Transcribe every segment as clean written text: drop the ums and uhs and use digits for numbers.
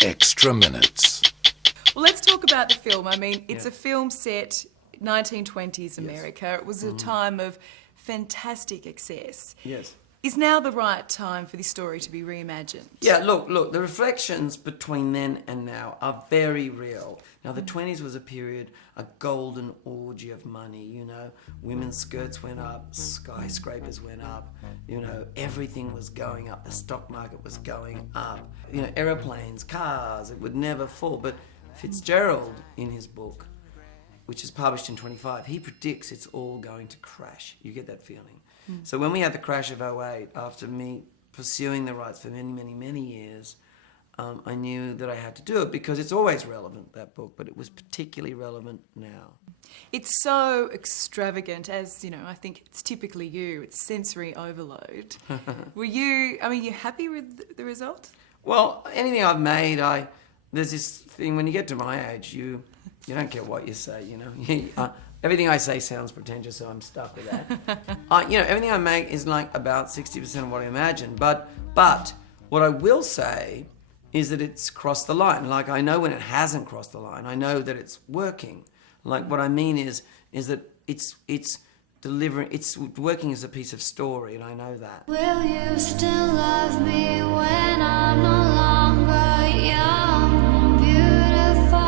Extra Minutes. Well, let's talk about the film. I mean, it's a film set 1920s America. It was a time of fantastic excess. Yes. Is now the right time for this story to be reimagined? Yeah, look, the reflections between then and now are very real. Now, the 20s was a period, a golden orgy of money, you know. Women's skirts went up, skyscrapers went up, you know, everything was going up. The stock market was going up. You know, aeroplanes, cars, it would never fall. But Fitzgerald, in his book, which is published in 25, he predicts it's all going to crash. You get that feeling. So when we had the crash of '08, after me pursuing the rights for many, many, many years, I knew that I had to do it because it's always relevant, that book, but it was particularly relevant now. It's so extravagant, as, you know, I think it's typically you. It's sensory overload. You happy with the result? Well, anything I've made, there's this thing, when you get to my age, you don't care what you say, you know. Everything I say sounds pretentious, so I'm stuck with that. You know, everything I make is like about 60% of what I imagine. But what I will say is that it's crossed the line. Like, I know when it hasn't crossed the line. I know that it's working. Like, what I mean is that it's delivering, it's working as a piece of story, and I know that. Will you still love me when I'm no longer young and beautiful?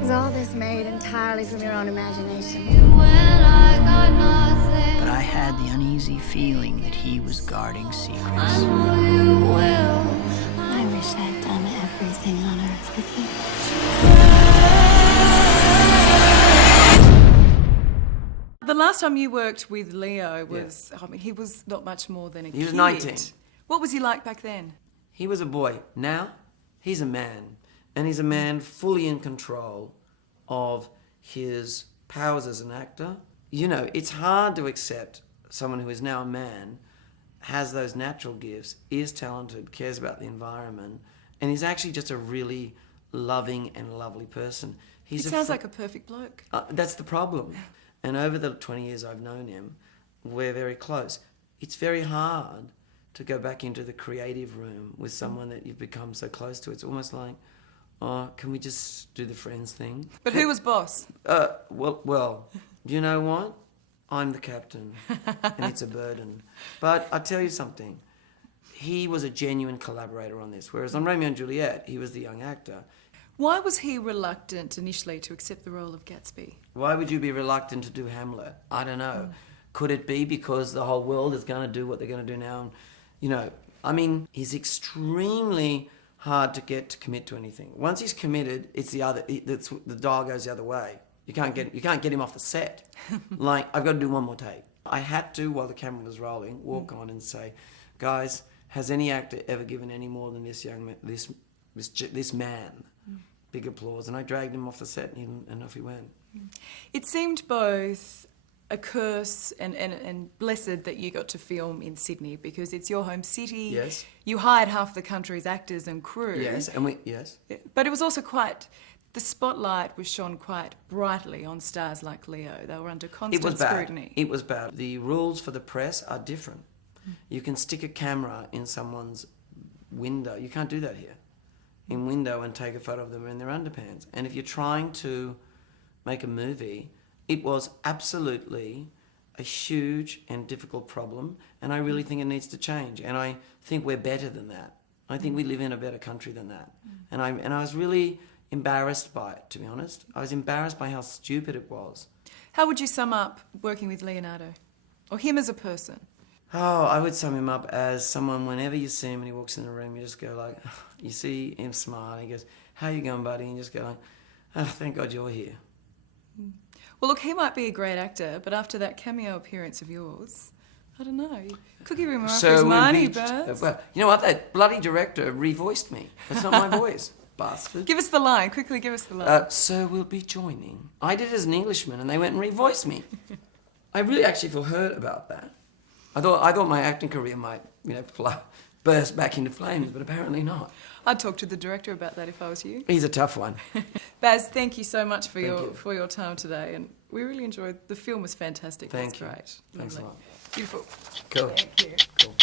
Was all this made entirely from your own imagination? When I got nothing, But I had the uneasy feeling that he was guarding I secrets. know you will. I wish I'd done everything on earth with you. The last time you worked with Leo was, I mean, he was not much more than a kid. He was 19. What was he like back then? He was a boy. Now, he's a man. And he's a man fully in control of his powers as an actor. You know, it's hard to accept someone who is now a man, has those natural gifts, is talented, cares about the environment, and he's actually just a really loving and lovely person. He sounds like a perfect bloke. That's the problem. And over the 20 years I've known him, we're very close. It's very hard to go back into the creative room with someone that you've become so close to. It's almost like, oh, can we just do the friends thing? But who was boss? Well, you know what? I'm the captain, and it's a burden. But I'll tell you something. He was a genuine collaborator on this, whereas on Romeo and Juliet, he was the young actor. Why was he reluctant initially to accept the role of Gatsby? Why would you be reluctant to do Hamlet? I don't know. Could it be because the whole world is going to do what they're going to do now? And, you know, I mean, he's extremely hard to get to commit to anything. Once he's committed, the dial goes the other way. You can't get him off the set. Like, I've got to do one more take. I had to, while the camera was rolling, walk on and say, guys, has any actor ever given any more than this young man, this man? Big applause. And I dragged him off the set, and off he went. It seemed both a curse and blessed that you got to film in Sydney because it's your home city. Yes. You hired half the country's actors and crew. Yes, yes. But it was also the spotlight was shone quite brightly on stars like Leo. They were under constant scrutiny. It was bad. The rules for the press are different. You can stick a camera in someone's window. You can't do that here. In window and take a photo of them in their underpants. And if you're trying to make a movie, it was absolutely a huge and difficult problem, and I really think it needs to change. And I think we're better than that. I think we live in a better country than that. And I was really embarrassed by it, to be honest. I was embarrassed by how stupid it was. How would you sum up working with Leonardo? Or him as a person? Oh, I would sum him up as someone, whenever you see him and he walks in the room, you just go like, you see him smile, and he goes, how you going, buddy? And you just go like, oh, thank God you're here. Well, look, he might be a great actor, but after that cameo appearance of yours, I don't know. You could give him a run for his money, Baz. Well, you know what? That bloody director revoiced me. That's not my voice, bastard. Give us the line. Quickly, give us the line. So we'll be joining. I did it as an Englishman, and they went and revoiced me. I really actually feel hurt about that. I thought my acting career might, burst back into flames, but apparently not. I'd talk to the director about that if I was you. He's a tough one. Baz, thank you so much for your time today, and we really enjoyed. The film was fantastic. Thank you. Great. Thanks a Lovely. lot. Beautiful. Cool. Thank you. Cool.